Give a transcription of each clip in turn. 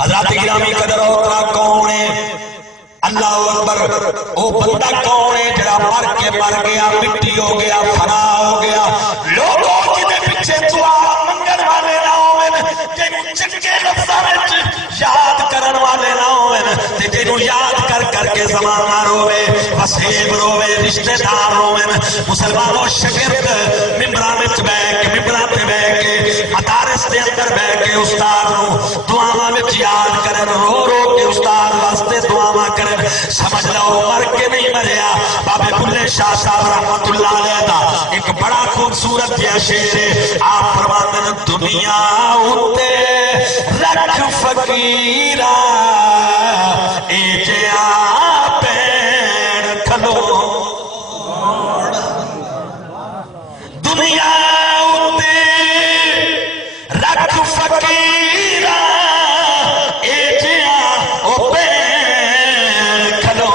حضرات گرامی قدر ہوتا کون ہے؟ اللہ اکبر، او بندہ کون ہے جڑا مر کے مر گیا، مٹی ہو گیا، فنا ہو گیا؟ لوگوں جنہیں پیچھے دعا منگن والے نہ ہوئے، جنہوں چنگے لفظاں وچ یاد کرن والے نہ ہوئے، تے جنہوں یاد کر کر کے زمانہ روے، وسیب روے، رشتہ دار روے۔ مسلمانوں شگرد ممبراں وچ بیٹھ کے، ممبراں تے بیٹھ کے، مدارس دے اندر بیٹھ کے استاد نوں دعاواں وچ یاد کرن، رو رو کے استاد واسطے دعاواں کرن۔ سمجھ لو مر کے نہیں مریا۔ بابے بلے شاہ صاحب رحمت اللہ علیہ دا ایک بڑا خوبصورت یہ شعر ہے، آپ فرماندن دنیا اُتے رکھ فقیرہ اے جیا پین کھلو، دنیا اُتے رکھ فقیرہ اے جیا پین کھلو،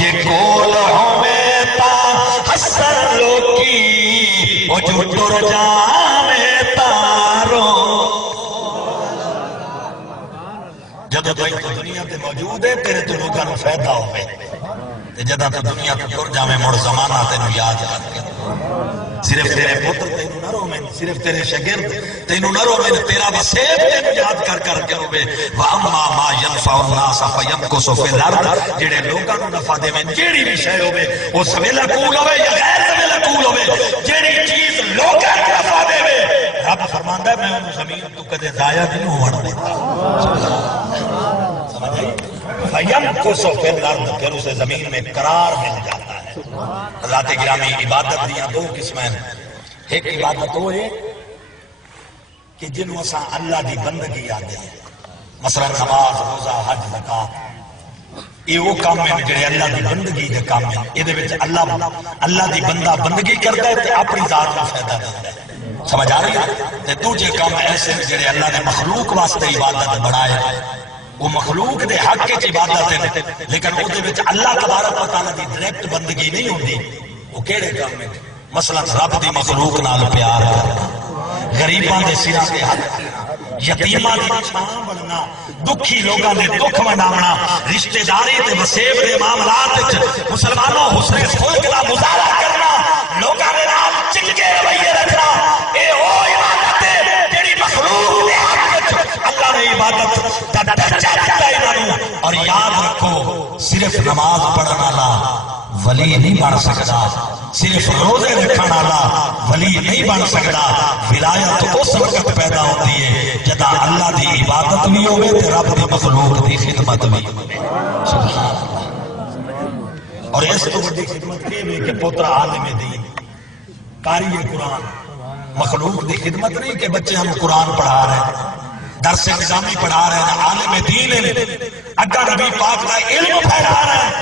یہ گول ہوئے تا حسن لوکی وہ جو ٹر جامے تاروں۔ جدو تو دنیا تے موجود ہے تیرے تو لوگاں نو فائدہ ہوئے، جدہ تو دنیا تو ٹر جامے مڑ زمانہ تینو یاد کر کے، صرف تیرے پتر تینو نہ رومیں، صرف تیرے شگرد تینو نہ رومیں، تیرا وسیب تینو یاد کر کر کے رومیں۔ وَأَمَّا مَا يَنْفَعُ النَّاسَ فَيَمْكُسُ فِي الْأَرْضِ، جڑے لوگاں نو نفع دے میں جیڑی بھی شے ہوئے، وہ سویلہ قول ہوئے یا غیر سویلہ قول ہوئے، جیڑی چیز لوگاں نو نفع دے میں، رب فرماندہ ہے میں انہوں زمین تو کدے ضائع نہیں ہوڑ دیتا۔ سمجھ آئی؟ فَيَمْكُسُ فِي الْأَرْضِ، پھر اسے زمین میں قرار مل جاتا ہے۔ حضرات گرامی عبادت دیاں دو قسمیں، ایک عبادت وہ ہے کہ جنہوں اساں اللہ دی بندگی آدھے ہیں، مثلا نماز، روزہ، حج، زکاة، یہ وہ کام ہے جڑے اللہ دی بندگی دے کام ہیں، یہ دے وچ اللہ دی بندہ بندگی کرتا ہے تے اپنی ذات کو فائدہ دیتا ہے۔ سمجھ آ رہی ہے؟ تے دوجے کام ایسے جڑے اللہ نے مخلوق واسطے عبادت بڑھائے، وہ مخلوق دے حق کی عبادت ہے، لیکن وہ دے وچ اللہ تبارک و تعالیٰ دی ڈائریکٹ بندگی نہیں ہوندی۔ وہ کیڑے کام ہے؟ مثلا رب دی مخلوق نال پیار کرنا، غریباں دے سراں تے ہاتھ دینا، یتیماں دی چھاں بننا، دکھی لوگاں دے دکھ مناونا، رشتہ داری تے وسیب دے معاملات وچ مسلمانوں حسن خلق دا مظاہرہ کرنا، لوگاں دے نال چنگے رویے رکھنا، اے او عبادت ہے جڑی مخلوق دے حق وچ اللہ نے عبادت دا درجہ دتا انہاں نوں۔ اور یاد رکھو صرف نماز پڑھن والا ولی نہیں بن سکتا، صرف روزے رکھن والا ولی نہیں بن سکتا۔ ولایت اس وقت پیدا ہوتی ہے جدا اللہ دی عبادت بھی ہوئے تے رب دی مخلوق دی خدمت بھی ہوئے۔ سبحان اللہ۔ اور اس تو بڑی خدمت یہ ہے کہ پوترا عالم دین، قاری قرآن، مخلوق دی خدمت نہیں کہ بچے ہم قرآن پڑھا رہے ہیں، درس نظامی پڑھا رہے ہیں، عالم دین ہے، اگا نبی پاک کا علم پھیلا رہے ہیں۔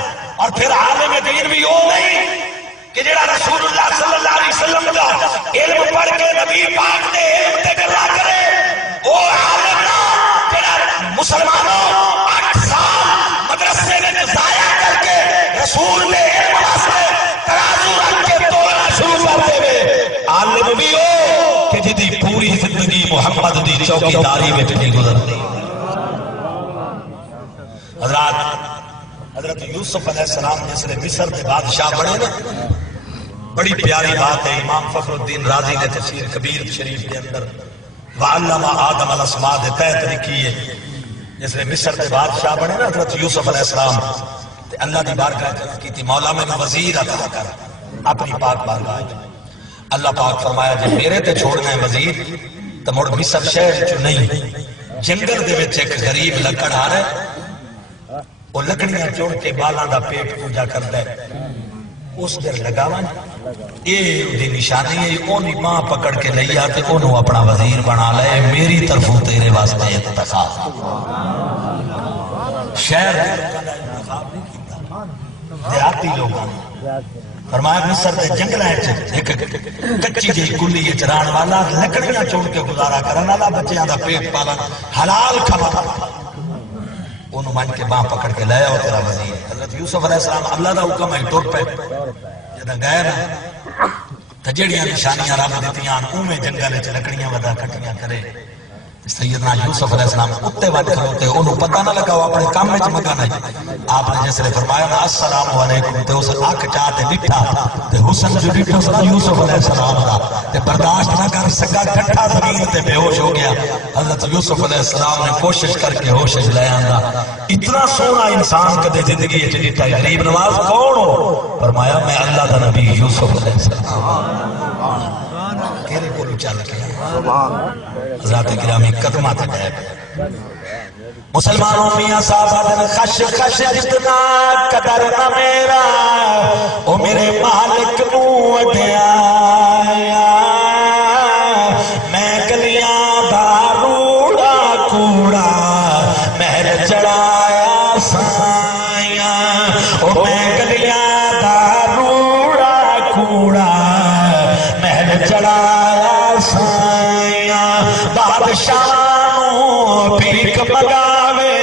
اور پھر عالم دین بھی وہ نہیں کہ جڑا رسول اللہ صلی اللہ علیہ وسلم کا علم پڑھ کے نبی پاک نے علم تے گلا کرے، وہ عالم نہ جڑا مسلمانوں 8 سال مدرسے میں ضائع کر کے رسول نے علم واسطے ترازو رکھ کے تولنا شروع کر دے۔ عالم بھی ہو کہ جدی پوری زندگی محمد دی چوکیداری میں پھر گزرتی۔ حضرت یوسف علیہ السلام جس نے مصر کے بادشاہ بنے نا، بڑی پیاری بات ہے، امام فخر الدین رازی نے تفسیر کبیر شریف کے اندر وَعَلَّمَ آدَمَ الْأَسْمَاءَ دے تحت لکھی ہے، جس نے مصر کے بادشاہ بنے نا حضرت یوسف علیہ السلام، تے اللہ دی بارگاہ کی تھی مولا میں وزیر عطا کر اپنی پاک بارگاہ۔ اللہ پاک فرمایا جب میرے تے چھوڑنا ہے وزیر تو مڑ مصر شہر چ نہیں، جنگل دے وچ ایک غریب لکڑ آ رہا ہے، وہ لکڑیاں چوڑ کے بالاں دا پیٹ پوجا کرتا ہے، اس در لگاواں یہ دی نشانی ہے، اونی ماں پکڑ کے لئی آتے انہوں اپنا وزیر بنا لے، میری طرفوں تیرے واسطے انتخاب۔ شہر دیہاتی لوگوں فرمایا مصر دے جنگلاں وچ ایک کچی جی کلی وچ رہن والا لکڑیاں چوڑ کے گزارا کرن والا، بچیاں دا پیٹ پالن حلال کھانا، انہوں من کے باں پکڑ کے لیا اور تیرا وزیر۔ حضرت یوسف علیہ السلام اللہ دا حکم ہے ٹر پہ جدہ گئے نا تو جڑیاں نشانیاں رب دیتیاں اومیں جنگل وچ لکڑیاں ودا کٹیاں کرے، سیدنا یوسف علیہ السلام کتے وٹ کھلوتے انہوں پتہ نہ لگا وہ اپنے کام میں مگن ہے. آپ نے جس نے فرمایا نا السلام علیکم تے اس اک چاہتے ڈٹھا تے حسن جو ڈٹھا سنا یوسف علیہ السلام دا تے برداشت نہ کر سکا ڈٹھا زمین تے بے ہوش ہو گیا. حضرت یوسف علیہ السلام نے کوشش کر کے ہوش لے آندا. اتنا سونا انسان کدے زندگی وچ ڈٹھا غریب نواز کون ہو؟ فرمایا میں اللہ دا نبی یوسف علیہ السلام. کیرے کولو چل کے حضرات گرامی قدمات ہے. مسلمانوں میاں صاحب دن خش خش جتنا قدر نہ میرا او میرے مالک نو اڈیا میں گلیاں داروڑا کوڑا محل چڑھایا سائیاں او میں گلیاں داروڑا کوڑا محل چڑھایا سائیاں بادشاہ بھیک مگاوے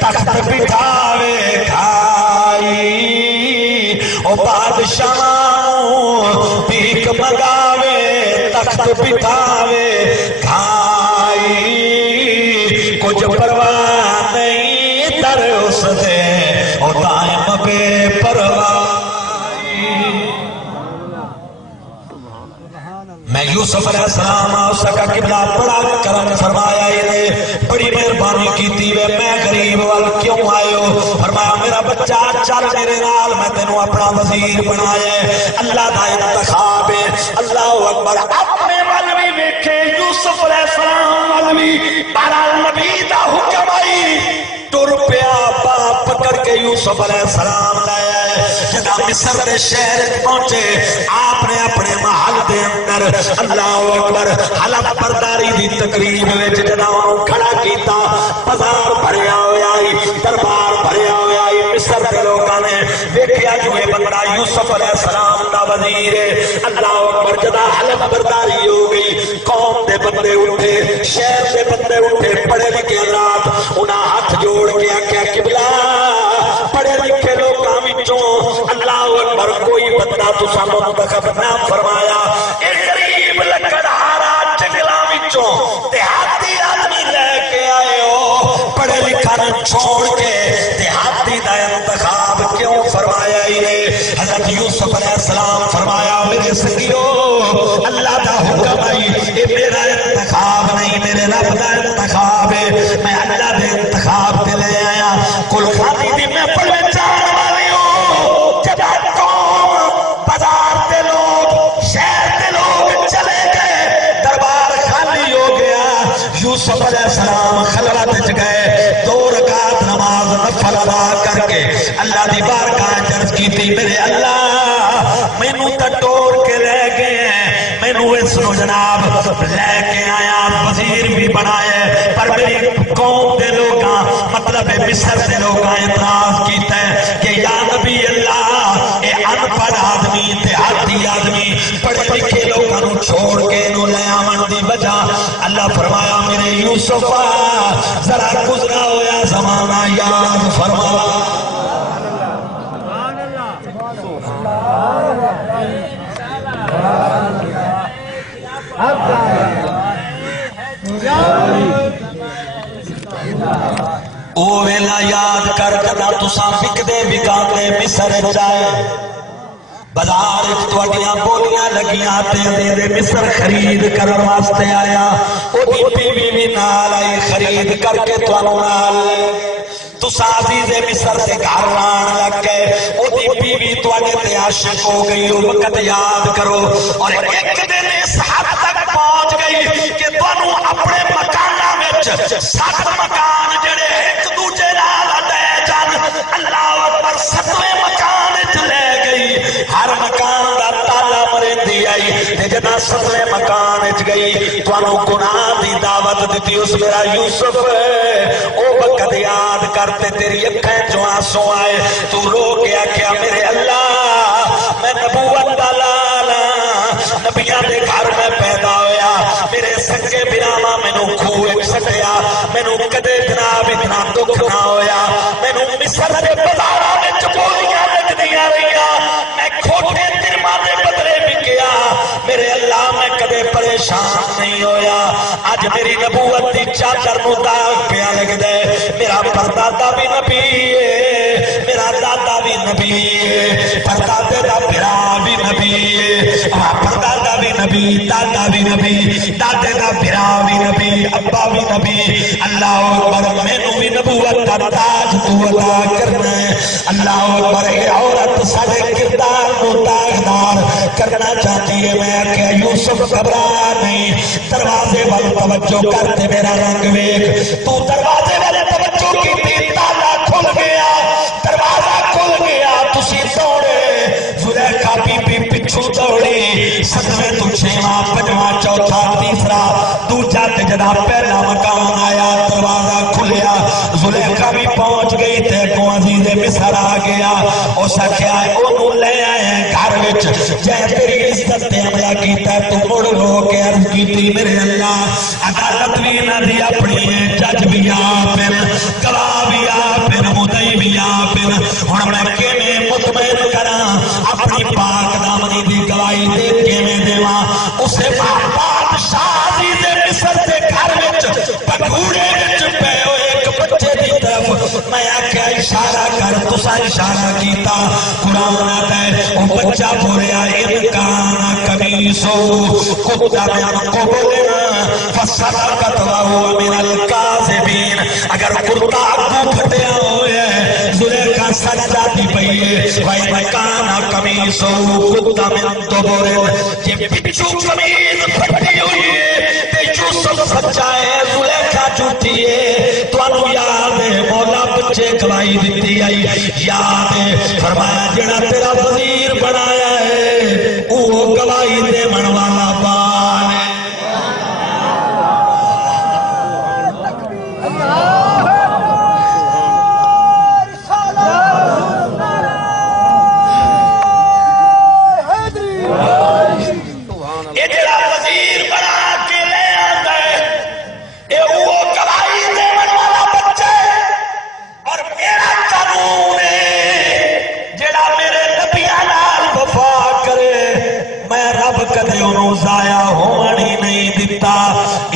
تخت بٹھاوے کھائی او بادشاہ بھیک مگاوے تخت بٹھاوے کھائی کچھ پرواہ نہیں در اس دے او دائم بے پرواہ. میں یوسف علیہ السلام اس کا قبلہ بڑا کرم فرمایا انہیں بڑی مہربانی کیتی وے میں غریب وال کیوں آئے ہو؟ فرمایا میرا بچہ چل میرے نال میں تینوں اپنا وزیر بنایا اللہ دا انتخاب ہے. اللہ اکبر. اپنے والوی ویکھے یوسف علیہ السلام والوی بہرحال نبی دا حکم آئی ٹر پیا باپ پکڑ کے یوسف علیہ السلام لائے جگہ مصر دے شہر پہنچے. آپ نے اپنے محل دے اندر اللہ اکبر حلف برداری دی تقریب وچ جناواں کھڑا کیتا. بازار بھریا ہویا دربار بھریا ہویا مصر دے لوکاں نے ویکھیا جو یہ بندہ یوسف علیہ السلام دا وزیر ہے. اللہ اکبر جدا حلف برداری ہو گئی. قوم دے بندے اٹھے شہر دے بندے اٹھے پڑھے لکھے رات انہاں ہاتھ جوڑ کے آکھیا قبلہ پڑھے لکھے لوکاں وچوں اللہ اکبر کوئی بندہ تساں منتخب نہ فرمایا. اے غریب لکڑہارا جنگلاں وچوں دیہاتی آدمی لے کے آئے ہو پڑھے لکھا نہ چھوڑ کے دیہاتی دا انتخاب کیوں فرمایا ہی؟ حضرت یوسف علیہ السلام فرمایا میرے سنگیو اللہ دا حکم ہے یہ میرا انتخاب نہیں میرے رب دا انتخاب ہے. میں اللہ دے انتخاب تے لے آیا. کل خانی دی میں پڑھے جان والی ہوں جب قوم بازار دے لوگ شہر دے لوگ چلے گئے دربار خالی ہو گیا. یوسف علیہ السلام خلوت وچ گئے 2 رکعت نماز نفل ادا کر کے اللہ دی بارگاہ عرض کیتی میرے اللہ مینوں تے ٹور کے لے گئے ہیں مینوں اس نو جناب لے کے آیا وزیر بھی بنایا پر میری قوم دے لوگاں مطلب مصر دے لوگاں اعتراض کیتا ہے کہ یا نبی اللہ اے ان پڑھ آدمی دیہاتی آدمی پڑھے لکھے لوگاں نو چھوڑ کے نو لے آون دی وجہ. اللہ فرمایا میرے یوسف ذرا گزرا ہویا زمانہ یاد فرما. او ویلا یاد کر کدا تساں وکدے وکاندے مصر جائے بازار تواڈیاں بولیاں لگیاں تے مصر خرید کرن واسطے آیا او دی بیوی بھی نال آئی خرید کر کے تانوں نال تساں عزیز مصر تے گھر آن لگ گئے او دی بیوی تواڈے تے عاشق ہو گئی. او وقت یاد کرو اور ایک دن اس حد تک پہنچ گئی کہ تانوں اپنے مکاناں وچ 7 مکان جڑے ایک دوجے نال اڈے جان اللہ اکبر 7ویں مکان وچ لے گئی. ہر مکان دا تالا مرندی آئی تے جدا 7ویں مکان وچ گئی تانوں گناہ دی دعوت دتی اس میرا یوسف او وقت یاد کرتے تیری اکھیں جو آنسو آئے تو رو کے آکھیا میرے اللہ میں نبوت دا لالا نبیاں دے گھر میں پیدا ہویا میرے سنگے بناما مینوں کھوے سٹیا مینوں کدے جناب اتنا دکھ نہ ہویا مینوں مصر دے بازاراں وچ بولیاں لگدیاں رہیاں میں کھوٹے ترما دے بدلے وکیا میرے اللہ میں کدے پریشان نہیں ہویا اج میری نبوت دی چادر نو داغ پیا لگ دے میرا پردادا بھی نبی ہے میرا دادا بھی نبی ہے پردادے دا بھرا بھی نبی ہے پردادا بھی نبی دادا بھی نبی دادے دا بھرا بھی نبی ابا بھی نبی اللہ اکبر مینوں بھی نبوت دا تاج تو عطا کرنا ہے اللہ اکبر اے عورت سارے کردار کو داغدار کرنا چاہتی ہے میں کہ یوسف گھبرا نہیں دروازے والے توجہ کرتے میرا رنگ ویکھ تو دروازے والے توجہ کی تھی تالا کھل گیا دروازہ کھل گیا تسی دوڑے زلیخا بی بی پچھو دوڑی سدویں تو چھواں پنجواں چوتھا تیسرا دوجا تے جدا پہلا مکان آیا دروازہ کھلیا زلیخا بھی پہنچ گئی تے کو عزیز مصر آ گیا اس آخیا او لے آئے گھر وچ جے تیری عزت تے حملہ کیتا تو مڑ رو کے عرض کیتی میرے اللہ عدالت بھی نہ دی اپنی جج بھی آپ گواہ بھی آپ مدعی بھی آپ ہن میں کیویں مطمئن کراں اپنی پاک دامنی دی گواہی دے کیویں دیواں اسے بادشاہ عزیز مصر دے گھر وچ پگھوڑے وچ پے ایک بچے دی طرف میں آکھیا اشارہ کر تساں اشارہ کیتا قرآن آتا ہے وہ بچہ بولیا انکان قمیصو قد من قبل فصدقت وهو من الكاذبین اگر کرتا کو پھٹیا ہوئے زلیخا سچ جاتی پئی ہے وای مکان قمیصو قد من دبر یہ پچھو قمیض پھٹی ہوئی ہے تے یوسف سچا ہے زلیخا جھوٹی ہے تو یاد ہے مولا بچے گواہی دیتی آئی یاد ہے فرمایا جڑا تیرا وزیر بنایا ہے وہ گواہی دے من والا بان ہے یہ جڑا وزیر بنا کے لے آتا ہے یہ وہ گواہی دے من والا بچہ ہے اور میرا قانون ہے جڑا میرے نبیاں نال وفا کرے میں رب کدی انہوں ضائع ہونی نہیں دیتا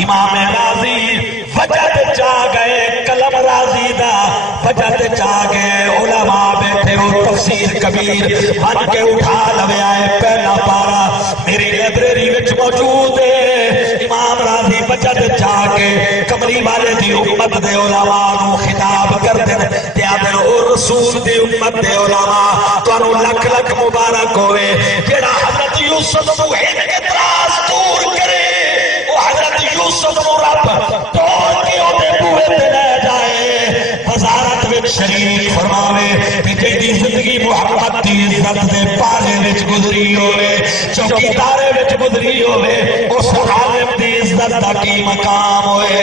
امام راضی وجد جا گئے قلم راضی دا وجد جا گئے علماء بیٹھے ہو تفسیر کبیر بن کے اٹھا لوے آئے پہلا پارا میری لائبریری وچ موجود ہے امام راضی وجد جا کے کمری والے دی امت دے علماء نو خطاب کر دے دیا دے او رسول دی امت دے علماء تو انہوں لکھ لکھ مبارک ہوئے جیڑا حضرت یوسف نو ہن اعتراض دور کرے وہ حضرت یوسف نو رب توڑ کے او دے بوئے تے لے جائے وزارت وچ شریک فرماوے کہ جیدی زندگی محمد دی عزت دے پالے وچ گزری ہوئے چوکیدارے وچ گزری ہوئے اس عالم دی عزت دا کی مقام ہوئے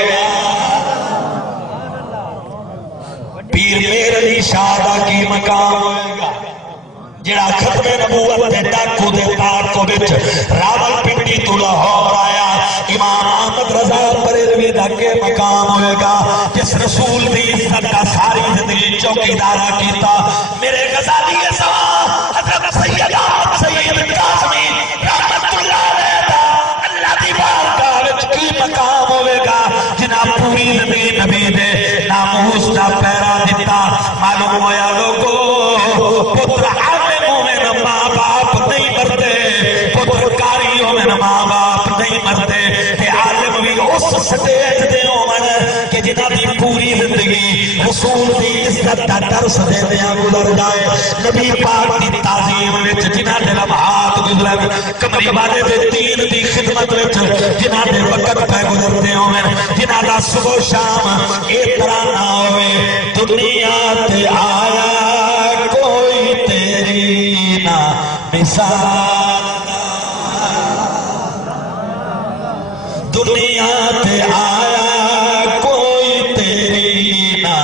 پیر میر علی شاہ دا کی مقام ہوئے گا جڑا ختم نبوت دے ڈاکو دے تاکو وچ راول پنڈی تو لاہور آیا امام احمد رضا بریلوی دا کے مقام ہوئے گا جس رسول دی عزت کا ساری زندگی چوکیدارا کیتا میرے غزالی سوا حضرت سید قاسمی رحمت اللہ علیہ دا اللہ دی بارگاہ وچ کی مقام ہوئے گا جنہ پوری زندگی نبی دے ناموس دا پیرا دیتا معلوم ہویا لوگو پتر عالموں میں ماں باپ نہیں مرتے پتر کاریوں میں ماں باپ نہیں مرتے کہ عالم بھی اس سٹیج دے ہومن کہ جنہ دی پوری زندگی رسول دی عزت دا درس دے دیا گزر جائے نبی پاک دی تعظیم وچ جنہ دے لمحات گزر کمری والے دے دین دی خدمت وچ جنہ دے وقت پہ گزرتے ہومن جنہ دا صبح شام ایک طرح نہ ہوئے دنیا تے آیا کوئی تیری نہ مثال دنیا تے آیا کوئی تیری نہ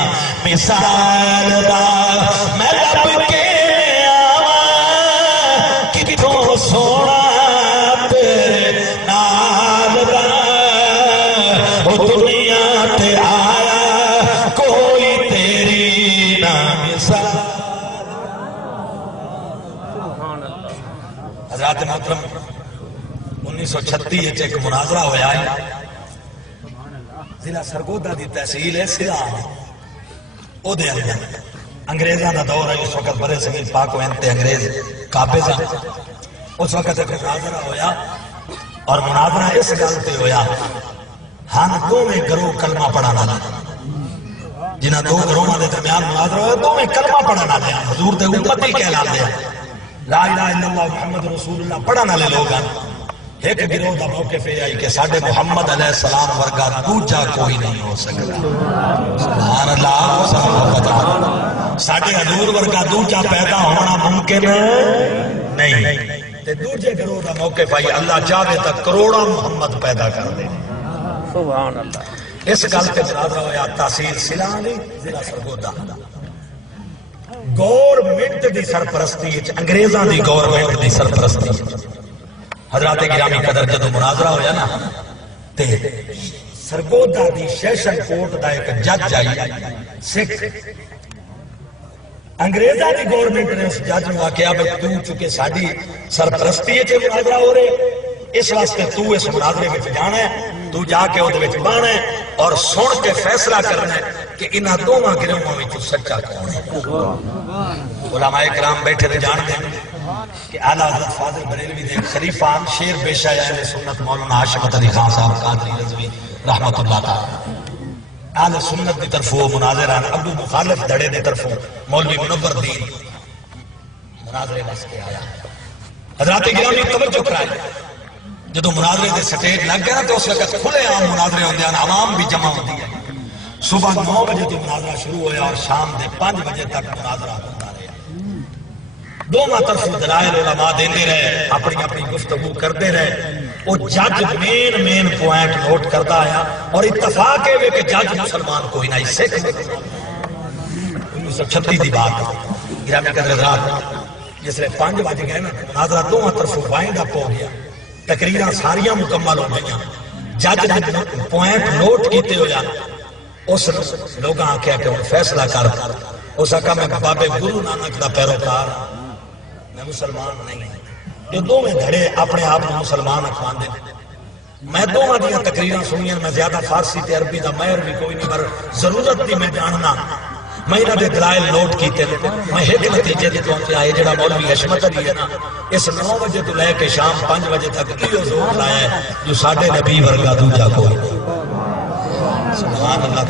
مثال دا میں رب کے آواں کتوں سونا تیرے نال دا وہ دنیا تے آیا کوئی تیری نہ مثال حضرات محترم بستی ایک مناظرہ ہویا ہے ضلع سرگودا دی تحصیل ہے سیلان او دے اندر انگریزاں دا دور ہے اس وقت بڑے صغیر پاک و انتے انگریز قابض ہیں اس وقت ایک مناظرہ ہویا اور مناظرہ اس گل تے ہویا ہاں دو میں گروہ کلمہ پڑھانا جنہاں دو گروہاں دے درمیان مناظرہ ہویا دو میں کلمہ پڑھانا لیا حضور دے امتی کہلا دیا لا الہ الا اللہ محمد رسول اللہ پڑھانا لے لوگ ہیں ایک گروہ دا موقف ہے آئی کہ ساڑھے محمد علیہ السلام ورگا دوجہ کوئی نہیں ہو سکتا سبحان اللہ ساڑھے حضور ورگا دوجہ پیدا ہونا ممکن نہیں تے دوجہ گروہ دا موقف آئی اللہ چاہے تک کروڑا محمد پیدا کر دے سبحان اللہ اس گل کے مناظرہ ہویا تحصیل سیلانی ضلع سرگودا گورنمنٹ دی سرپرستی انگریزاں دی گورنمنٹ دی سرپرستی حضرات گرامی قدر جدو مناظرہ ہویا نا تے سرگودا دی سیشن کورٹ دا ایک جج آئی سکھ انگریزاں دی گورنمنٹ نے اس جج نے واقعہ بھئی تو چکے ساڑی سرپرستی ہے مناظرہ ہو رہے اس واسطے تو اس مناظرے میں جانا ہے تو جا کے وہ دے بانا ہے اور سن کے فیصلہ کرنا ہے کہ انہاں دوواں گروہاں وچ سچا کون ہے علماء کرام بیٹھے تے جان دیں کہ اعلیٰ حضرت فاضل بریلوی دے خلیفہ شیر پیشہ اہل سنت مولانا ہاشم علی خان صاحب قادری رضوی رحمت اللہ تعالی اہل سنت دی طرفوں مناظران ابو مخالف دھڑے دی طرفوں مولوی منور دین مناظرے بس کے آیا حضرات گرامی توجہ کرائے جدو مناظرے دے سٹیج لگ گیا تو اس وقت کھلے عام مناظرے ہوندے ہیں عوام بھی جمع ہوتی ہے صبح 9 بجے تو مناظرہ شروع ہویا اور شام دے 5 بجے تک مناظرہ ہوتا رہے دو طرف دلائل علماء دیتے رہے اپنی اپنی گفتگو کرتے رہے وہ جج مین پوائنٹ نوٹ کرتا آیا اور اتفاق ہے کہ جج مسلمان کوئی نہیں سکھ 1936 دی بات گرامی قدر حضرات جس لئے 5 بج گئے نا مناظرہ دو طرف وائنڈ اپ ہو گیا تقریرہ ساریاں مکمل ہو گئیں جج نے پوائنٹ نوٹ کیتے ہو جا اس لوگاں آکھیا کہ وہ فیصلہ کر اس آکھا میں بابے گرو نانک دا پیروکار میں مسلمان نہیں جو دو میں دھڑے اپنے آپ میں مسلمان اکھوان دے میں دو دیا تقریرہ سنیاں میں زیادہ فارسی تے عربی دا مہر بھی کوئی نہیں پر ضرورت دی میں جاننا میں انہاں دے دلائل نوٹ کیتے میں ایک نتیجے دی پہنچے آئے جڑا مولوی حشمت علی ہے نا اس 9 بجے تو لے کے شام 5 بجے تک یہ زور لایا ہے جو ساڑھے نبی ورگا دوجا کوئی سبحان اللہ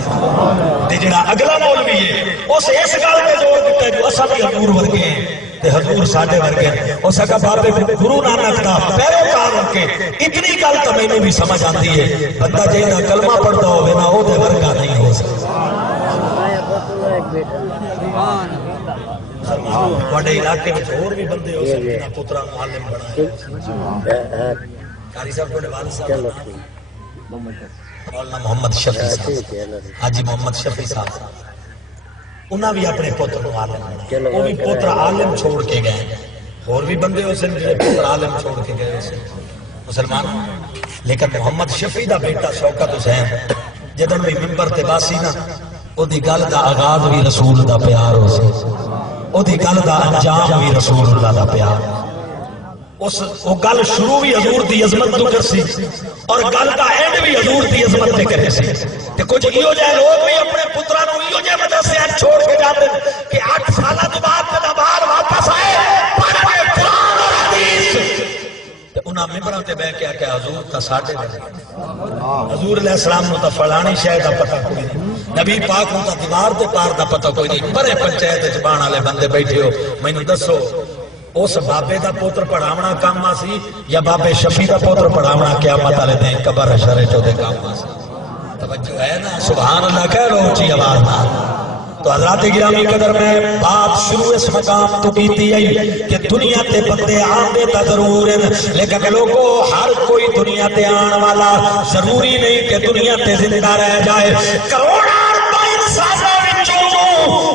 تے جڑا اگلا مولوی ہے اس گل تے زور دیتا ہے جو اساں بھی حضور ورگے ہیں تے حضور ساڑھے ورگے اس کا بابے گرو نانک دا پیروکار ورگے اتنی گل تو میں نے بھی سمجھ آتی ہے بندہ جہاں کلمہ پڑھتا ہوگا نا وہ دے ورگا نہیں ہو سکتا بڑے علاقے میں اور بھی بندے ہو سکتے ہیں پترا معلم بنائے قاری صاحب کو والد صاحب مولانا محمد شفیع صاحب حاجی محمد شفیع صاحب انہاں بھی اپنے پتر کو عالم بنائے وہ بھی پتر عالم چھوڑ کے گئے اور بھی بندے ہو سکتے ہیں پتر عالم چھوڑ کے گئے مسلمان لیکن محمد شفیع دا بیٹا شوکت حسین جدن بھی منبر تے باسی نا او دی گل دا آغاز بھی رسول دا پیار ہو سی او دی گل دا انجام بھی رسول اللہ دا پیار وہ گل شروع بھی حضور دی عظمت تو کر سی اور گل دا اینڈ بھی حضور دی عظمت تے کرے سی تے کچھ ایو جائے لوگ بھی اپنے پتراں نوں ایو جائے مدرسے چھوڑ کے جاتے کہ 8 سالہ تو بعد جب باہر واپس آئے پڑھ کے قرآن اور حدیث تے انہاں ممبراں تے بیٹھ کے کہ حضور تا ساڈے حضور علیہ السلام نوں تا فلانی شے دا پتہ کوئی نہیں نبی پاک نوں تا دیوار تے پار دا پتہ کوئی نہیں پرے پنچایت وچ بان والے بندے بیٹھے ہو مینوں دسو اس بابے دا پوتر پڑھاونا کام آسی یا بابے شفیع دا پوتر پڑھاونا قیامت والے دن قبر حشر جو دے کام آسی توجہ ہے نا سبحان اللہ کہہ لو اونچی آواز نہ تو حضرات گرامی قدر میں بات شروع اس مقام تو کیتی ہے کہ دنیا تے بندے آندے تا ضرور ہیں لیکن لوگوں ہر کوئی دنیا تے آن والا ضروری نہیں کہ دنیا تے زندہ رہ جائے کروڑاں ارباں انساناں وچوں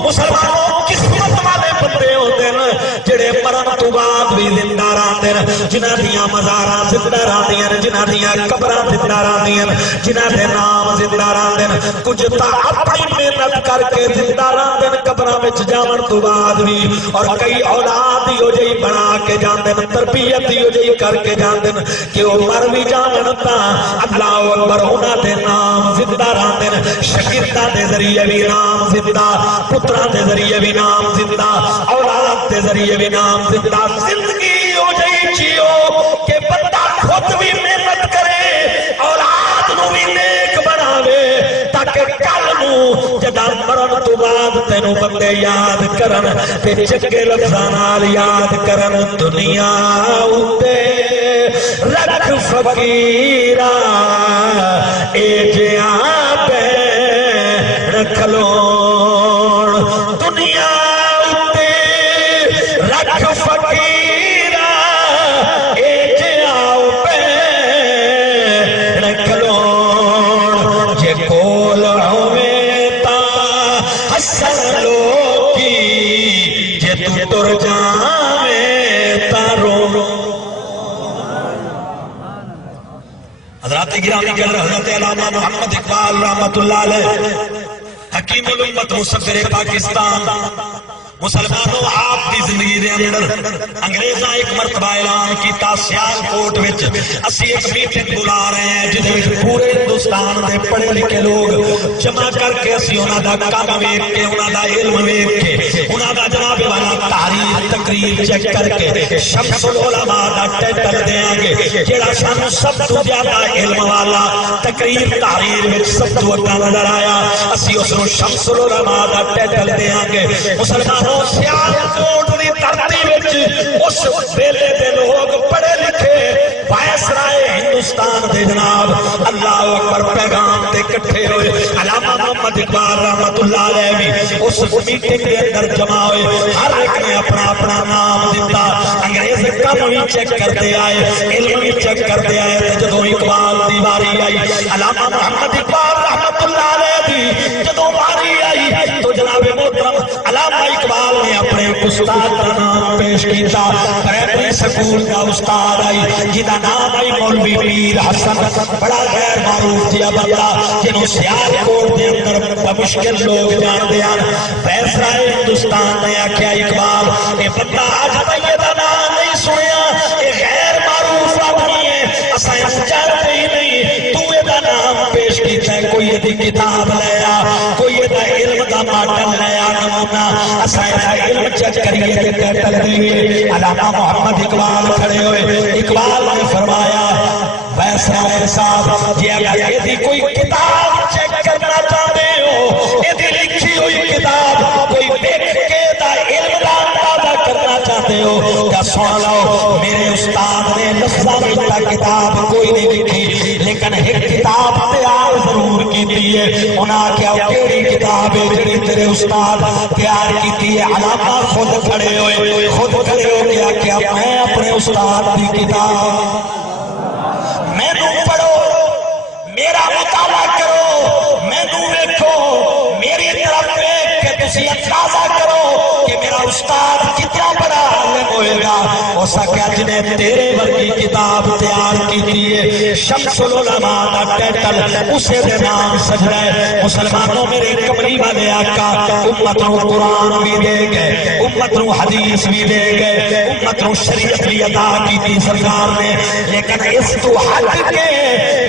مسلمانوں قسمت والے بندے ہوتے ہیں جڑے مرن تو بعد بھی زندہ رہتے ہیں جنہاں دیاں مزاراں زندہ رہندیاں جنہاں دیاں قبراں زندہ رہندیاں جنہاں دے نام زندہ رہندے کچھ تا اپنی محنت کر کے زندہ رہندے قبراں وچ جاون تو بعد بھی اور کئی اولاد ہو جئی بنا کے کے جاندے تربیت ہی جی کر کے جاندے کہ وہ مر بھی جانن تا اللہ اکبر انہاں دے نام زندہ رہندے شاگرداں دے ذریعے بھی نام زندہ پتراں دے ذریعے بھی نام زندہ اولاد دے ذریعے بھی نام زندہ زندگی ہو جئی جیو کہ بندہ خود بھی محنت کرے اولاد نو بھی نیک بناوے تاکہ کل نو جدا مرن تو بعد تینو بندے یاد کرن تے چنگے لفظاں نال یاد کرن دنیا اُتے رکھ فقیرا اے جیاں بین کھلون دنیا اُتے رکھ فقیرا اے جیاں بین کھلون جے کول ہوے تا حسن لوکی جے تو تر جاویں تا رو حضرات گرامی کے حضرت علامہ محمد اقبال رحمت اللہ علیہ حکیم الامت مصفر پاکستان مسلمانوں آپ کی زندگی دے اندر انگریزاں ایک مرتبہ اعلان کیتا سیال کوٹ وچ اسی ایک میٹنگ بلا رہے ہیں جدے وچ پورے ہندوستان دے پڑھے لکھے لوگ جمع کر کے اسی انہاں دا کام ویکھ کے انہاں دا علم ویکھ کے انہاں دا جناب والا تاریخ تقریر چیک کر کے شمس العلماء دا ٹائٹل دیاں گے جڑا سانو سب تو زیادہ علم والا تقریر تحریر وچ سب تو اگا نظر آیا اسی اس نو شمس العلماء دا ٹائٹل دیاں گے مسلمانوں سیال کوٹ دی دھرتی وچ اس ویلے دے لوگ پڑھے لکھے وائسرائے ہندوستان دے جناب اللہ اکبر پیغام تے اکٹھے ہوئے علامہ محمد اقبال رحمت اللہ علیہ بھی اس میٹنگ کے اندر جمع ہوئے ہر ایک نے اپنا اپنا نام دیتا انگریز کم بھی چیک کرتے آئے علم بھی چیک کرتے آئے جدوں اقبال دی باری آئی علامہ محمد اقبال رحمت اللہ علیہ دی جدوں باری آئی تو جناب محترم علامہ اقبال نے اپنے استاد کا نام پیش کیتا پرائمری سکول کا استاد آئی جدا نام آئی مولوی پیر حسن بڑا غیر معروف دیا بندہ جنہوں سیال کوٹ دے اندر بمشکل لوگ جان دیان فیصلہ ہندوستان نے آکھیا اقبال اے بندہ آج طیدہ نام نہیں سنیا اے غیر معروف آدمی ہے اسائیں جانتے ہی نہیں تو اے دا نام پیش کیتا ہے کوئی دی کتاب لیا کوئی دا علم دا ماٹن لیا نمونہ اسائیں دا علم چک کریے کہ ٹیٹل دیئے علامہ محمد اقبال کھڑے ہوئے اقبال نے فرمایا ویسا صاحب یہ اگر یہ دی کوئی کتاب چیک کرنا چاہتے ہو یہ دی لکھی ہوئی کتاب کوئی دیکھ کے دا علم دا اندازہ کرنا چاہتے ہو کیا سن لو میرے استاد نے لفظہ ملتا کتاب کوئی نہیں لکھی لیکن ایک کتاب تیار ضرور کی دیئے انہاں کیا کیڑی کتاب ہے جڑی تیرے استاد تیار کی دیئے علامہ خود کھڑے ہوئے خود کھڑے ہو کیا میں اپنے استاد دی کتاب میں نو پڑھو میرا مطالعہ کرو میں نو دیکھو میری طرف دیکھ کے تسی اندازہ کرو کہ میرا استاد کتنا بڑا عالم ہوئے گا ہو سکیا جنہیں تیرے ورگی کتاب تیار کی دیئے شمس العلماء دا ٹیٹل اسے دے نام سجدہ ہے مسلمانوں میرے کمری والے آقا امت نو قرآن بھی دے گئے امت نو حدیث بھی دے گئے امت نو شریعت بھی عطا کی تھی سرکار نے لیکن اس تو ہٹ کے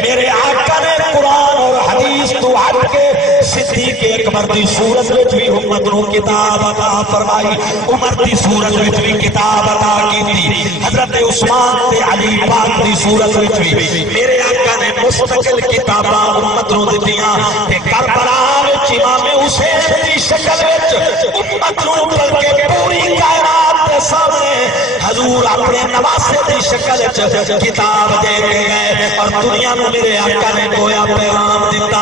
میرے آقا نے قرآن اور حدیث تو ہٹ کے صدیق اکبر دی صورت وچ بھی امت نو کتاب عطا فرمائی عمر دی صورت وچ بھی کتاب عطا کی تھی حضرت عثمان تے علی پاک دی صورت وچ بھی میرے آقا نے مستقل کتاباں امت نو دتیاں تے کربلا وچ امام حسین دی شکل وچ امت نو بلکہ پوری کائنات دے سامنے حضور اپنے نواسے دی شکل وچ کتاب دے کے گئے اور دنیا نو میرے آقا نے گویا پیغام دیتا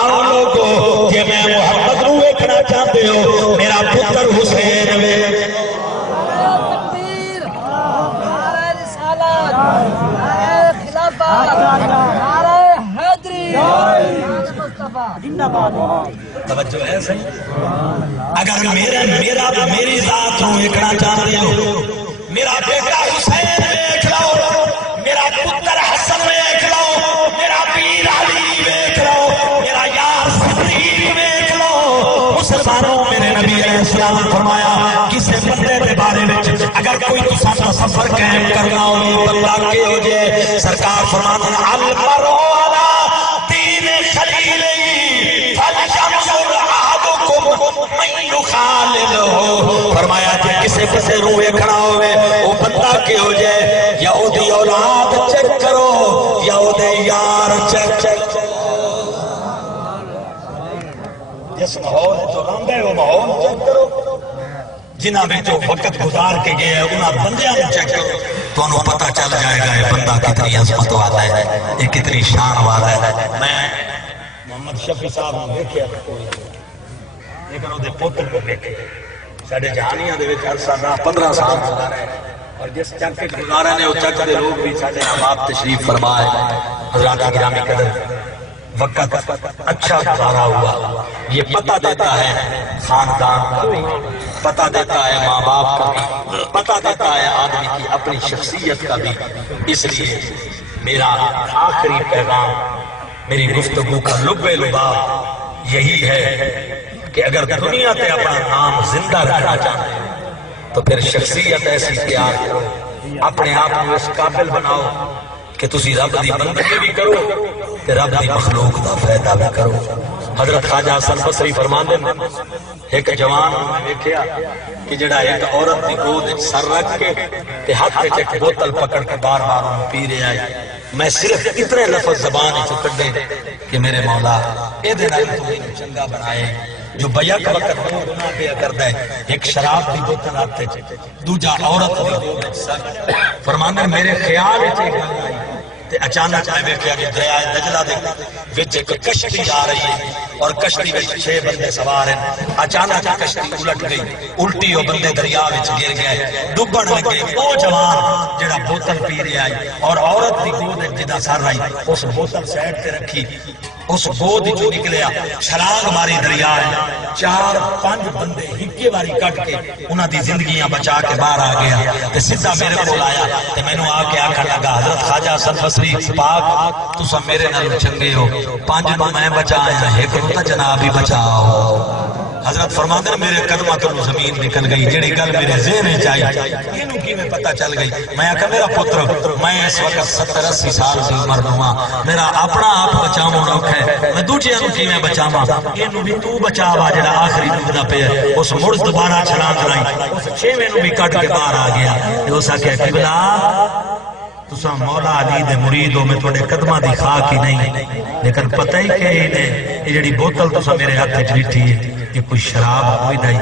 آؤ لوگو کہ میں محمد نو ویکھنا چاہتے ہو میرا پتر حسین ویکھ توجہ ہے صحیح اگر میری ذات ہوں ایکنا چاہتے ہو میرا بیٹا حسین دیکھ لو میرا پتر حسن دیکھ لو میرا پیر علی دیکھ لو میرا یار صدیق دیکھ لو مسلمانوں میرے نبی علیہ السلام نے فرمایا کسی بندے کے بارے میں اگر کوئی تساں تصور قائم کرنا ہو بندہ کے ہو جائے سرکار فرماتے ہیں المرء علی دین خلیلہ فلینظر احدکم من یخاللہ فرمایا کہ کسی پسے روئے کھڑا ہوئے وہ بندہ کے ہو جائے یا او دی اولاد چیک کرو یا او دے یار چیک کرو جس ماحول جو رہندا ہے وہ ماحول چیک کرو جنہاں وچوں وقت گزار کے گئے انہاں بندیاں نوں چیک کرو تو انہوں پتہ چل جائے گا یہ بندہ کتنی عظمت والا ہے یہ کتنی شان والا ہے میں محمد شفیع صاحب نے دیکھا لیکن وہ پوتر کو دیکھے ساڑھے جہانیاں دے وچ عرصہ 15 سال گزارے اور جس چک کے گزارے نے وہ چک دے لوگ بھی ساڑھے باپ تشریف فرمائے حضرات گرامی قدر وقت اچھا گزارا ہوا یہ پتہ دیتا ہے خاندان کا بھی پتہ دیتا ہے ماں باپ کا بھی پتہ دیتا ہے آدمی کی اپنی شخصیت کا بھی اس لیے میرا آخری پیغام میری گفتگو کا لب لباب یہی ہے کہ اگر دنیا تے اپنا نام زندہ رکھنا چاہتے ہیں تو پھر شخصیت ایسی تیار کرو اپنے آپ کو اس قابل بناؤ کہ تسی رب دی بندگی بھی کرو کہ رب دی مخلوق دا فائدہ بھی کرو حضرت خواجہ حسن بصری فرماندے ایک جوان نے دیکھیا کہ جڑا ایک عورت دی گود سر رکھ کے تے ہاتھ تے ایک بوتل پکڑ کے بار بار پی رہے آئی میں صرف اتنے لفظ زبان وچ کڈے کہ میرے مولا اے دے نال تو مینوں چنگا بنائے جو بیک وقت وہ گناہ پیا کرتا ہے ایک شراب دی بوتل ہاتھ تے دوجا عورت دی گود سر فرماندے میرے خیال وچ ایک گل آئی تے اچانک میں دیکھا کہ دریائے دجلہ دے وچ ایک کشتی آ رہی ہے اور کشتی وچ 6 بندے سوار ہیں اچانک کشتی الٹ گئی الٹی وہ بندے دریا وچ گر گئے ڈوبن لگے وہ جوان جڑا بوتل پی رہا ہے اور عورت دی گود جدا سر رہی اس بوتل سائڈ تے رکھی اس گود جو نکلیا چھلانگ ماری دریا ہے 4-5 بندے ہکے واری کٹ کے انہاں دی زندگیاں بچا کے باہر آ گیا تے سیدھا میرے کول آیا تے مینوں آ کے آکھن لگا حضرت خواجہ حسن بصری پاک تساں میرے نال چنگے ہو 5 نوں میں بچایا ایک نوں تے جناب ہی بچاؤ حضرت فرماندے میرے قدماں تو زمین نکل گئی جڑی گل میرے ذہن وچ آئی اینوں کیویں پتہ چل گئی میں آکھا میرا پتر میں اس وقت 70-80 سال دی عمر ہواں میرا اپنا آپ بچاؤں اوکھا ہے میں دوجیاں نوں کیویں بچاواں اینوں بھی تو بچاوا جڑا آخری ڈوبدا پیا اس مڑ دوبارہ چھلانگ لائی اس 6ویں نوں بھی کٹ کے باہر آ گیا تے اس آکھیا قبلہ تساں مولا علی دے مرید ہو میں تھوڑے قدماں دی خاک ہی نہیں لیکن پتہ ہی کہ یہ جڑی بوتل تساں میرے ہاتھ وچ بیٹھی ہے یہ کوئی شراب ہوئی نہیں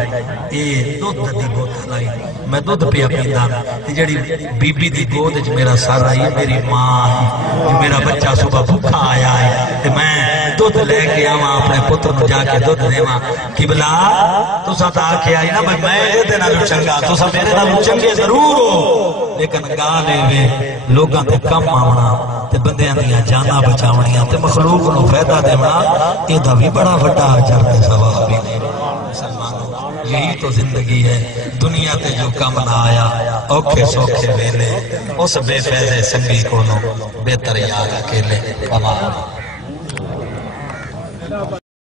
یہ دودھ دی بوتل آئی میں دودھ پیا پیندا یہ جڑی بی بی دی گود وچ میرا سر آئی میری ماں جو میرا بچہ صبح بھوکا آیا ہے تے میں دودھ لے کے آواں اپنے پتر نوں جا کے دودھ دیواں قبلہ تساں تاں آکھیا ہے نا میں دے نال چنگا تساں میرے نال چنگے ضرور ہو لیکن گال اے لوگاں تے کم آونا تے بندیاں دیاں جاناں بچاونیاں تے مخلوق نوں فائدہ دینا اے دا بھی بڑا وڈا اجر تے ثواب ہے مسلمانوں یہی تو زندگی ہے دنیا تے جو کم نہ آیا اوکھے سوکھے ویلے اس بے فیضے سنگی کو بہتر یار اکیلے کما